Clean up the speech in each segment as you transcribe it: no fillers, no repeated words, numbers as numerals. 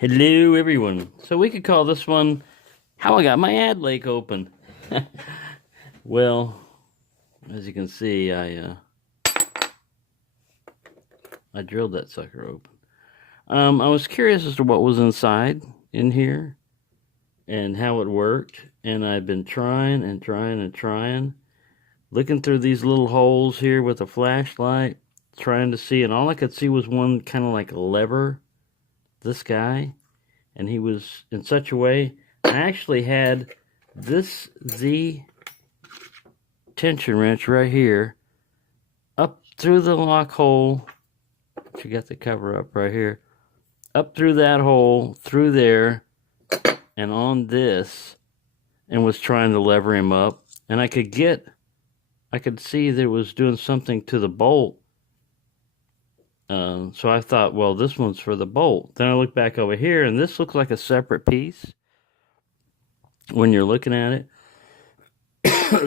Hello, everyone. So we could call this one How I Got My Adlake Open. Well, as you can see, I drilled that sucker open. I was curious as to what was inside in here and how it worked, and I've been trying and trying and trying, looking through these little holes here with a flashlight, trying to see, and all I could see was one kind of like a lever, this guy, and he was in such a way. I actually had this Z tension wrench right here up through the lock hole. You got the cover up right here, up through that hole, through there, and on this, and was trying to lever him up, and I could see that it was doing something to the bolt. So I thought, well, this one's for the bolt. Then I looked back over here, and this looks like a separate piece when you're looking at it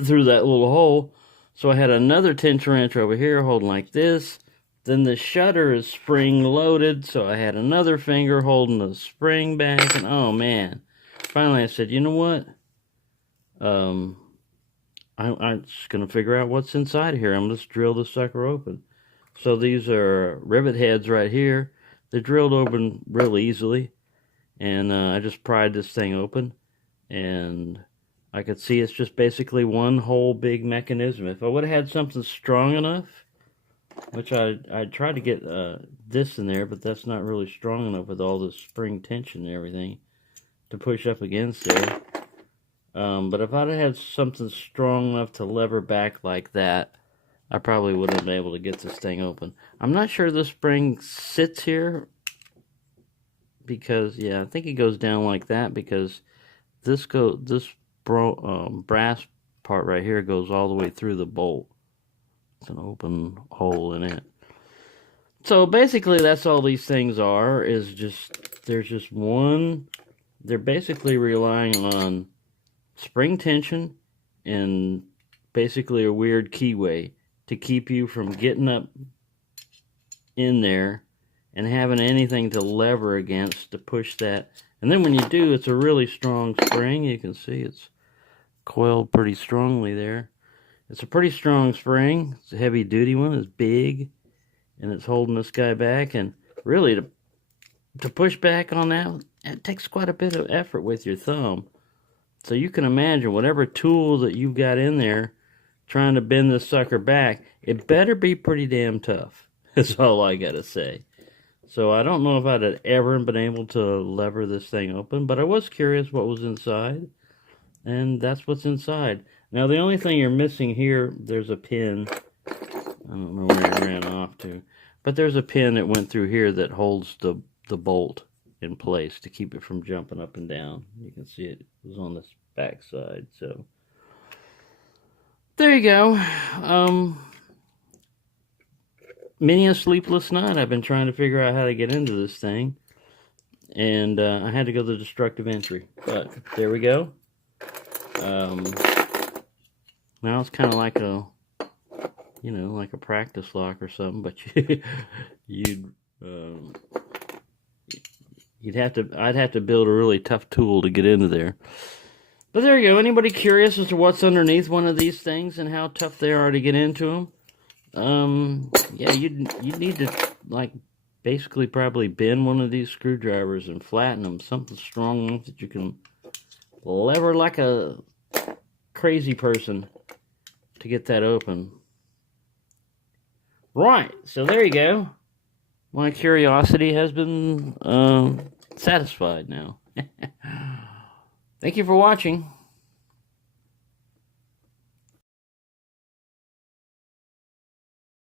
through that little hole. So I had another tension wrench over here holding like this. Then the shutter is spring loaded, so I had another finger holding the spring back, and oh man. Finally I said, you know what? I'm just going to figure out what's inside here. I'm going to drill this sucker open. So these are rivet heads right here. They're drilled open real easily. And I just pried this thing open. And I could see it's just basically one whole big mechanism. If I would have had something strong enough, which I tried to get this in there, but that's not really strong enough with all this spring tension and everything to push up against there. But if I'd have had something strong enough to lever back like that, I probably would have been able to get this thing open. I'm not sure the spring sits here because, yeah, I think it goes down like that because this brass part right here goes all the way through the bolt. It's an open hole in it. So basically that's all these things are, is just, there's just one, they're basically relying on spring tension and basically a weird keyway to keep you from getting up in there and having anything to lever against to push that. And then when you do, it's a really strong spring. You can see it's coiled pretty strongly there. It's a pretty strong spring. It's a heavy duty one. It's big and it's holding this guy back. And really to push back on that, it takes quite a bit of effort with your thumb. So you can imagine whatever tool that you've got in there trying to bend this sucker back, it better be pretty damn tough. That's all I gotta say. So I don't know if I'd have ever been able to lever this thing open, but I was curious what was inside, and that's what's inside. Now the only thing you're missing here, there's a pin. I don't know where it ran off to, but there's a pin that went through here that holds the bolt in place to keep it from jumping up and down. You can see it was on this back side. So there you go. Many a sleepless night I've been trying to figure out how to get into this thing, and I had to go the destructive entry, but there we go. Now it's kind of like a, you know, like a practice lock or something, but I'd have to build a really tough tool to get into there. But there you go. Anybody curious as to what's underneath one of these things and how tough they are to get into them? Yeah, you'd need to, like, basically probably bend one of these screwdrivers and flatten them. Something strong enough that you can lever like a crazy person to get that open. Right, so there you go. My curiosity has been satisfied now. Thank you for watching.